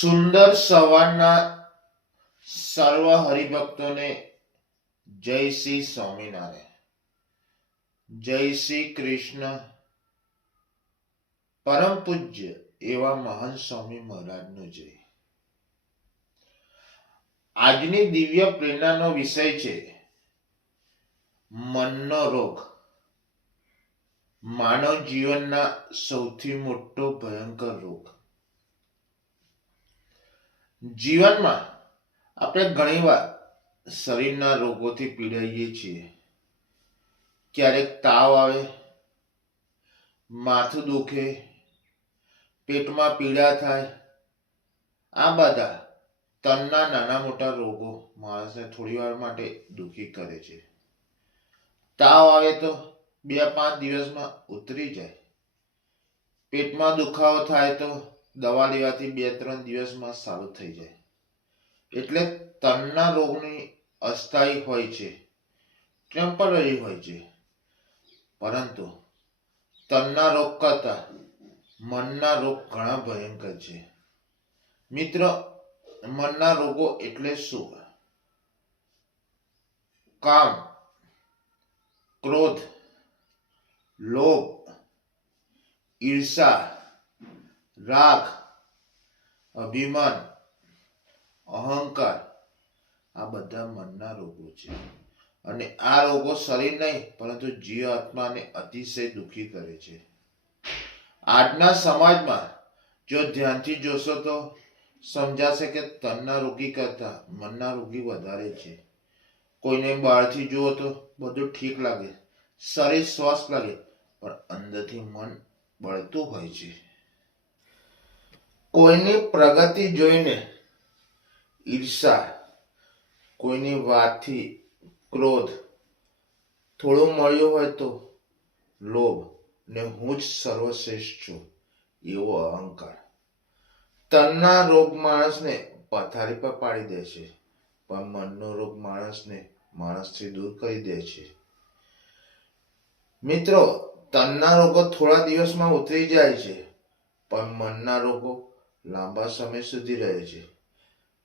સુંદર સવારના સર્વ હરિભક્તોને જય શ્રી સ્વામિનારાયણ, જય શ્રી કૃષ્ણ. પરમ પૂજ્ય એવા મહાન સ્વામી મહારાજનો જય. આજની દિવ્ય પ્રેરણાનો વિષય છે મનનો રોગ. માનવ જીવનના સૌથી મોટો ભયંકર રોગ. જીવનમાં આપણે ઘણીવાર શરીરના રોગોથી પીડાઈએ છીએ. ક્યારેક તાવ આવે, માથું દુખે, પેટમાં પીડા થાય. આ બધા તનના નાના મોટા રોગો માણસને થોડી વાર માટે દુઃખી કરે છે. તાવ આવે તો 2-5 દિવસમાં ઉતરી જાય. પેટમાં દુખાવો થાય તો દવા લેવાથી 2-3 દિવસમાં સારું થઈ જાય. એટલે તનના રોગની અસ્થાયી હોય છે, ટેમ્પરરી હોય છે. પરંતુ તનના રોગ કરતા મનના રોગ ઘણા ભયંકર છે. મિત્ર, મનના રોગો એટલે શું? કામ, ક્રોધ, લોભ, ઈર્ષા, રાગ, અભિમાન, અહંકાર, આ બધા મનના રોગો છે. અને આ રોગો શરીર નહીં પરંતુ જીવ આત્માને અતિશય દુઃખી કરે છે. આજના સમાજમાં જો ધ્યાનથી જોશો તો સમજાશે કે તનના રોગી કરતા મનના રોગી વધારે છે. કોઈને બહારથી જુઓ તો બધું ઠીક લાગે, શરીર સ્વસ્થ લાગે, પણ અંદરથી મન બળતું હોય છે. કોઈની પ્રગતિ જોઈને ઈર્ષા, કોઈની વાતથી ક્રોધ, થોડું મળ્યું હોય તો લોભ, ને હું જ સર્વશ્રેષ્ઠ છું એવો અહંકાર. તનના રોગ માણસને પથારી પર પાડી દે છે, પણ મનનો રોગ માણસથી દૂર કરી દે છે. મિત્રો, તનના રોગો થોડા દિવસમાં ઉતરી જાય છે, પણ મનના રોગો લાંબા સમય સુધી રહે છે.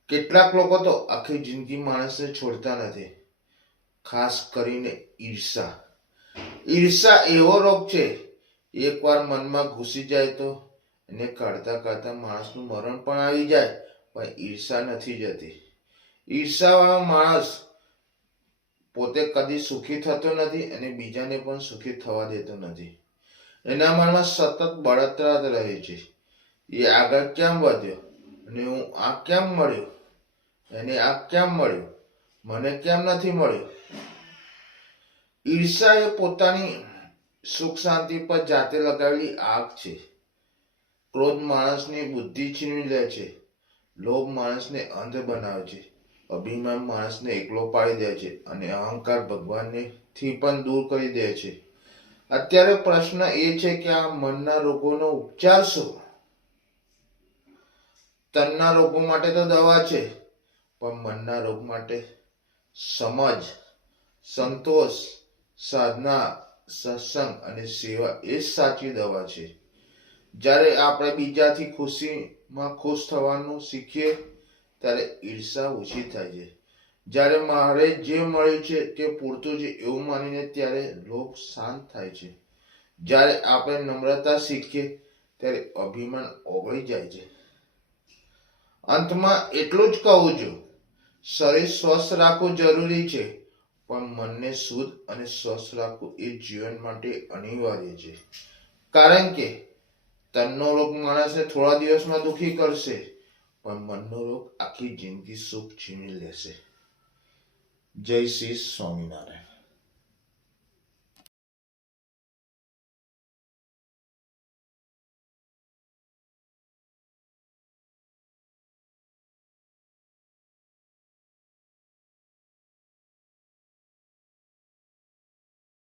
કેટલાક લોકો તો આખી જિંદગી માણસને છોડતા નથી. ખાસ કરીને ઈર્ષા. ઈર્ષા એવો રોગ છે, એકવાર મનમાં ઘૂસી જાય તો એને કાઢતા કાઢતા માણસનું મરણ પણ આવી જાય, પણ ઈર્ષા નથી જતી. ઈર્ષાવાળો માણસ પોતે કદી સુખી થતો નથી અને બીજાને પણ સુખી થવા દેતો નથી. એના મનમાં સતત બળતરા જ રહે છે. એ આગળ કેમ વધ્યો, અને હું આ કેમ મળ્યો, એને આ કેમ મળ્યું, મને કેમ નથી મળ્યું. ઈર્ષા એ પોતાની સુખ શાંતિ પર જાતે લગાવેલી આગ છે. ક્રોધ માણસની બુદ્ધિ છીનવી લે છે. લોભ માણસને અંધ બનાવે છે. અભિમાન માણસને એકલો પાડી દે છે અને અહંકાર ભગવાનથી પણ દૂર કરી દે છે. અત્યારે પ્રશ્ન એ છે કે આ મનના રોગોનો ઉપચાર શું? તનના રોગો માટે તો દવા છે, પણ મનના રોગ માટે સમજ, સંતોષ, સાધના, સત્સંગ અને સેવા એ જ સાચી દવા છે. જ્યારે આપણે બીજાથી ખુશીમાં ખુશ થવાનું શીખીએ ત્યારે ઈર્ષા ઓછી થાય છે. જ્યારે મારે જે મળ્યું છે તે પૂરતું છે એવું માનીને ત્યારે લોભ શાંત થાય છે. જ્યારે આપણે નમ્રતા શીખીએ ત્યારે અભિમાન ઓગળી જાય છે. અંતમાં એટલું જ કહું છું, શરીર સ્વસ્થ રાખવું જરૂરી છે, પણ મનને શુદ્ધ અને સ્વસ્થ રાખવું એ જીવન માટે અનિવાર્ય છે. કારણ કે તનનો રોગ માણસને થોડા દિવસમાં દુઃખી કરશે, પણ મનનો રોગ આખી જિંદગી સુખ છીનવી લેશે. જય શ્રી સ્વામિનારાયણ.